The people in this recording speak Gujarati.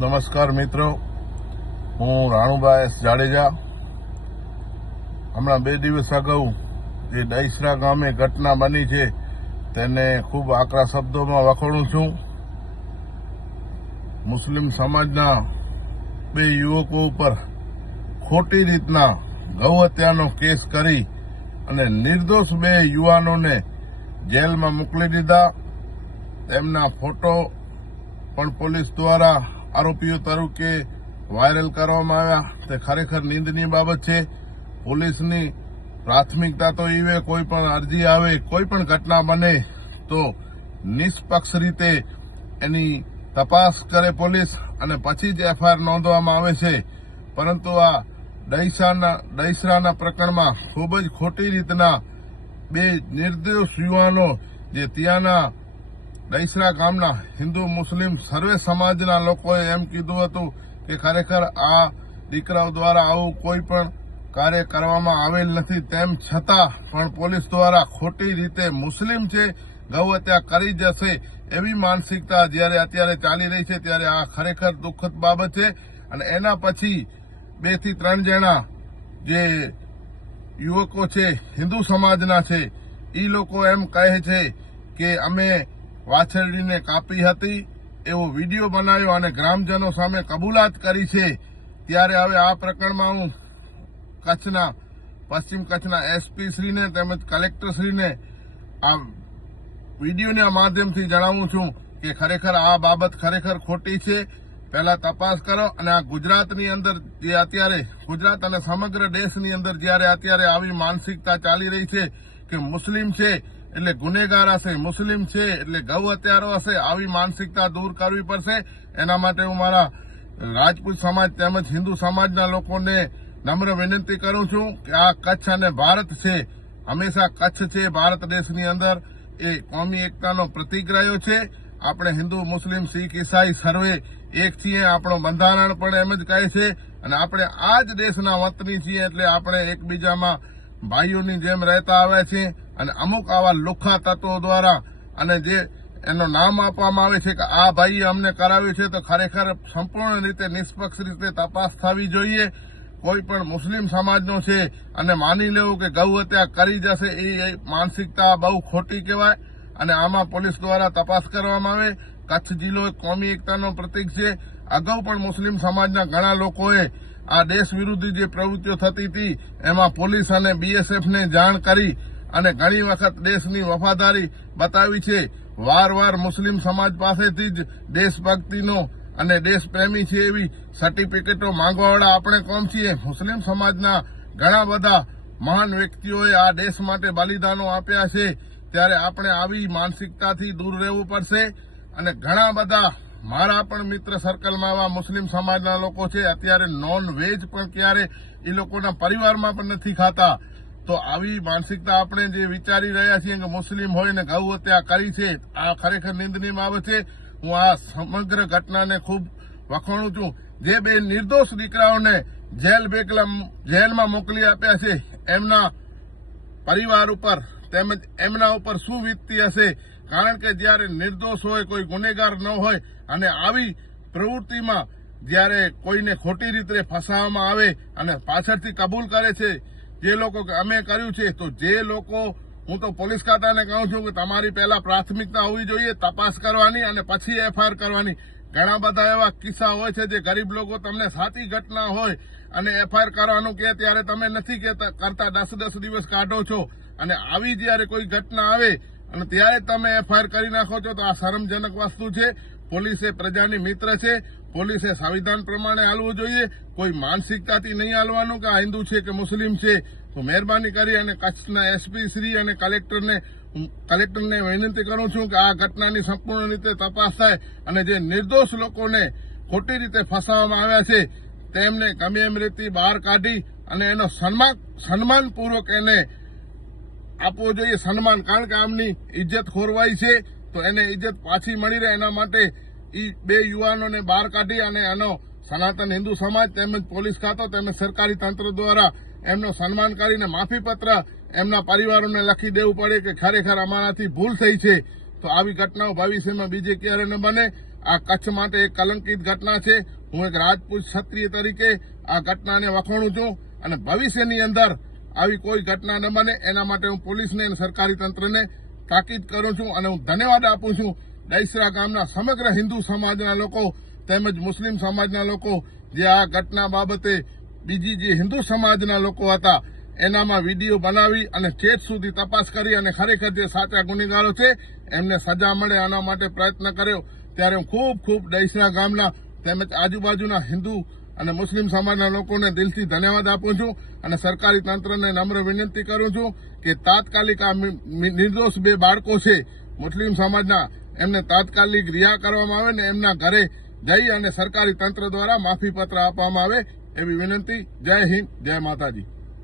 નમસ્કાર મિત્રો, હું રાણુભાઈ એસ જાડેજા. હમણાં 2 દિવસ અગાઉ જે દહીસરા ગામે ઘટના બની છે તેને ખૂબ આકરા શબ્દોમાં વખોડું છું. મુસ્લિમ સમાજના 2 યુવકો ઉપર ખોટી રીતના ગૌ હત્યાનો કેસ કરી અને નિર્દોષ 2 યુવાનોને જેલમાં મોકલી દીધા. તેમના ફોટો પણ પોલીસ દ્વારા આરોપીઓ તરીકે વાયરલ કરવામાં આવ્યા. તે ખરેખર નિંદનીય બાબત છે. પોલીસની પ્રાથમિકતા તો એવે કોઈ પણ અરજી આવે, કોઈ પણ ઘટના બને તો નિષ્પક્ષ રીતે એની તપાસ કરે પોલીસ અને પછી જ એફઆઈઆર નોંધવામાં આવે છે. પરંતુ આ દહીસરાના પ્રકરણમાં ખૂબ જ ખોટી રીતના 2 નિર્દોષ યુવાનો જે ત્યાંના દહીસરા ગામના હિન્દુ મુસ્લિમ સર્વે સમાજના લોકોએ એમ કીધું હતું કે ખરેખર આ દીકરાઓ દ્વારા આવું કોઈ પણ કાર્ય કરવામાં આવેલ નથી. તેમ છતાં પણ પોલીસ દ્વારા ખોટી રીતે મુસ્લિમ છે, ગૌ હત્યા કરી જશે એવી માનસિકતા જ્યારે અત્યારે ચાલી રહી છે ત્યારે આ ખરેખર દુઃખદ બાબત છે. અને એના પછી 2 થી 3 જણા જે યુવકો છે હિન્દુ સમાજના છે એ લોકો એમ કહે છે કે અમે વાછરડીને કાપી હતી એવો વિડીયો બનાવ્યો અને ગ્રામજનો સામે કબૂલાત કરી છે. ત્યારે હવે આ પ્રકરણમાં હું પશ્ચિમ કચ્છના એસપી શ્રીને તેમજ કલેક્ટર શ્રીને આ વિડીયોના માધ્યમથી જણાવું છું કે ખરેખર આ બાબત ખરેખર ખોટી છે. પહેલા તપાસ કરો અને આ ગુજરાતની અંદર જે અત્યારે ગુજરાત અને સમગ્ર દેશની અંદર જ્યારે અત્યારે આવી માનસિકતા ચાલી રહી છે કે મુસ્લિમ છે એટલે ગુનેગાર હશે, મુસ્લિમ છે એટલે ગૌ હત્યારો હશે, આવી માનસિકતા દૂર કરવી પડશે. એના માટે હું મારા રાજપૂત સમાજ તેમજ હિન્દુ સમાજના લોકોને નમ્ર વિનંતી કરું છું કે આ કચ્છ અને ભારત છે, હંમેશા કચ્છ છે ભારત દેશની અંદર એ કોમી એકતાનો પ્રતીક રહ્યો છે. આપણે હિન્દુ મુસ્લિમ શીખ ઈસાઈ સર્વે એક છીએ. આપણો બંધારણ પણ એમ જ કહે છે અને આપણે આ જ દેશના વતની છીએ એટલે આપણે એકબીજામાં ભાઈઓની જેમ રહેતા આવ્યા છીએ. અને અમુક આવા લુખ્ખા તત્વો દ્વારા અને જે એનો નામ આપવામાં આવે છે કે આ ભાઈએ અમને કરાવ્યું છે, તો ખરેખર સંપૂર્ણ રીતે નિષ્પક્ષ રીતે તપાસ થવી જોઈએ. કોઈ પણ મુસ્લિમ સમાજનો છે અને માની લેવું કે ગૌ હત્યા કરી જશે એ માનસિકતા બહુ ખોટી કહેવાય. અને આમાં પોલીસ દ્વારા તપાસ કરવામાં આવે. કચ્છ જિલ્લો કોમી એકતાનો પ્રતીક છે. અગાઉ પણ મુસ્લિમ સમાજના ઘણા લોકોએ આ દેશ વિરુદ્ધ જે પ્રવૃત્તિઓ થતી હતી એમાં પોલીસ અને બીએસએફને જાણ કરી અને ઘણી વખત દેશની વફાદારી બતાવી છે. વારવાર મુસ્લિમ સમાજ પાસેથી જ દેશભક્તિનો અને દેશપ્રેમી છે એવી સર્ટિફિકેટો માંગવાવાળા આપણે કોમ છીએ. મુસ્લિમ સમાજના ઘણા બધા મહાન વ્યક્તિઓએ આ દેશ માટે બલિદાનો આપ્યા છે. ત્યારે આપણે આવી માનસિકતાથી દૂર રહેવું પડશે. અને ઘણા બધા મારા પણ મિત્ર સર્કલમાં એવા મુસ્લિમ સમાજના લોકો છે અત્યારે નોન વેજ પણ ક્યારે એ લોકોના પરિવારમાં પણ નથી ખાતા. તો આવી માનસિકતા આપણે જે વિચારી રહ્યા છીએ કે મુસ્લિમ હોય ને ગૌ હત્યા કરી છે, આ ખરેખર નિંદનીય બાબત છે. હું આ સમગ્ર ઘટનાને ખૂબ વખોડું છું. જે 2 નિર્દોષ દીકરાઓને જેલમાં મોકલી આપ્યા છે એમના પરિવાર ઉપર તેમજ એમના ઉપર શું વીતતી હશે. કારણ કે જ્યારે નિર્દોષ હોય, કોઈ ગુનેગાર ન હોય અને આવી પ્રવૃત્તિમાં જ્યારે કોઈને ખોટી રીતે ફસાવવામાં આવે અને પાછળથી કબૂલ કરે છે જે લોકો કે અમે કર્યું છે, તો જે લોકો, હું તો પોલીસ ખાતાને કહું છું કે તમારી પહેલા પ્રાથમિકતા હોવી જોઈએ તપાસ કરવાની અને પછી એફઆઈઆર કરવાની. ઘણા બધા એવા કિસ્સા હોય છે જે ગરીબ લોકો તમને સાચી ઘટના હોય અને એફઆઈઆર કરવાનું કહે ત્યારે તમે નથી કરતા, 10 દિવસ કાઢો છો. અને આવી જ્યારે કોઈ ઘટના આવે અને ત્યારે તમે એફઆઈઆર કરી નાખો છો તો આ શરમજનક વસ્તુ છે. પોલીસે પ્રજાની મિત્ર છે. પોલીસે સંવિધાન પ્રમાણે હાલવું જોઈએ. કોઈ માનસિકતાથી નહીં હાલવાનું કે આ હિન્દુ છે કે મુસ્લિમ છે. તો મહેરબાની કરી અને કચ્છના એસપી શ્રી અને કલેક્ટરને વિનંતી કરું છું કે આ ઘટનાની સંપૂર્ણ રીતે તપાસ થાય અને જે નિર્દોષ લોકોને ખોટી રીતે ફસાવવામાં આવ્યા છે તેમને ગમે એમ રીતે બહાર કાઢી અને એનો સન્માનપૂર્વક એને આપવો જોઈએ. સન્માન, કારણ કે આમની ઇજ્જત ખોરવાઈ છે તો એને ઇજ્જત પાછી મળી રહે એના માટે એ 2 યુવાનોને બહાર કાઢી અને એનો સનાતન હિન્દુ સમાજ તેમજ પોલીસ ખાતો તેમજ સરકારી તંત્ર દ્વારા એમનો સન્માન કરીને માફીપત્ર એમના પરિવારોને લખી દેવું પડે કે ખરેખર અમારાથી ભૂલ થઈ છે. તો આવી ઘટનાઓ ભવિષ્યમાં બીજે ક્યારે ન બને. આ કચ્છ માટે એક કલંકિત ઘટના છે. હું એક રાજપૂત ક્ષત્રિય તરીકે આ ઘટનાને વખોડું છું અને ભવિષ્યની અંદર આવી કોઈ ઘટના ન બને એના માટે હું પોલીસને અને સરકારી તંત્રને તાકીદ કરું છું અને હું ધન્યવાદ આપું છું દહીસરા ગામના સમગ્ર હિન્દુ સમાજના લોકો તેમજ મુસ્લિમ સમાજના લોકો જે આ ઘટના બાબતે બીજી જે હિન્દુ સમાજના લોકો હતા એનામાં વિડીયો બનાવી અને ચેટ સુધી તપાસ કરી અને ખરેખર જે સાચા ગુનેગારો છે એમને સજા મળે આના માટે પ્રયત્ન કર્યો. ત્યારે હું ખૂબ ખૂબ દહીસરા ગામના તેમજ આજુબાજુના હિન્દુ અને મુસ્લિમ સમાજના લોકોને દિલથી ધન્યવાદ આપું છું અને સરકારી તંત્રને નમ્ર વિનંતી કરું છું કે તાત્કાલિક આ નિર્દોષ 2 બાળકો છે મુસ્લિમ સમાજના એમને તાત્કાલિક રિહા કરવામાં આવે ને એમના ઘરે જઈ અને સરકારી તંત્ર દ્વારા માફી પત્ર આપવામાં આવે એવી વિનંતી. જય હિન્દ, જય માતાજી.